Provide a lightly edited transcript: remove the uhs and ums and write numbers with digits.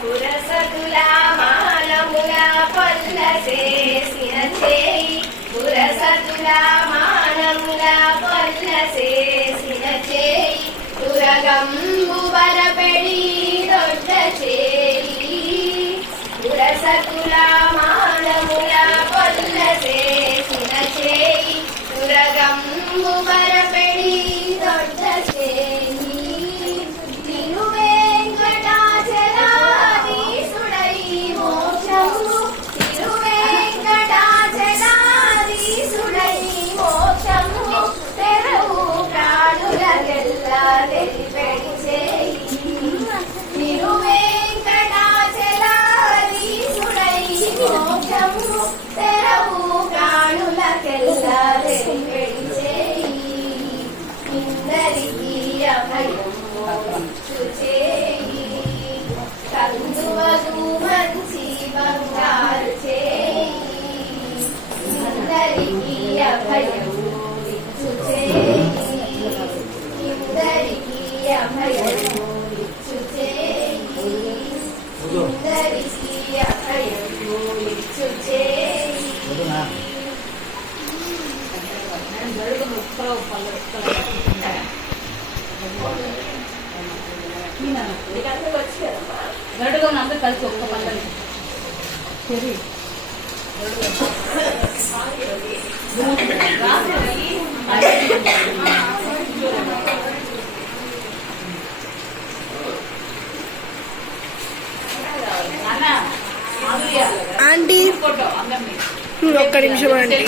పురసతులా మానములా పల్లసేసిన చేయి పురసతులా మానములా పల్లసేసిన చేయి పురగంబు బరపెడి దొడ్డ చేయి పురసతులా మానములా పల్లసేసిన చేయి పురగంబు బరపెడి దొడ్డ చేయి కందువదు మంచి బంగారు చేయి అందరికీ అభయము ఇచ్చు చేయి ఇందరికీ అభయము ఇచ్చు చేయి ఇందరికీ అభయము ఇచ్చు చేయి గరుడుగా అందరూ కలిసి ఒక్క పల్లె సరే ఆంటీ ఒక్క నిమిషం ఆంటీ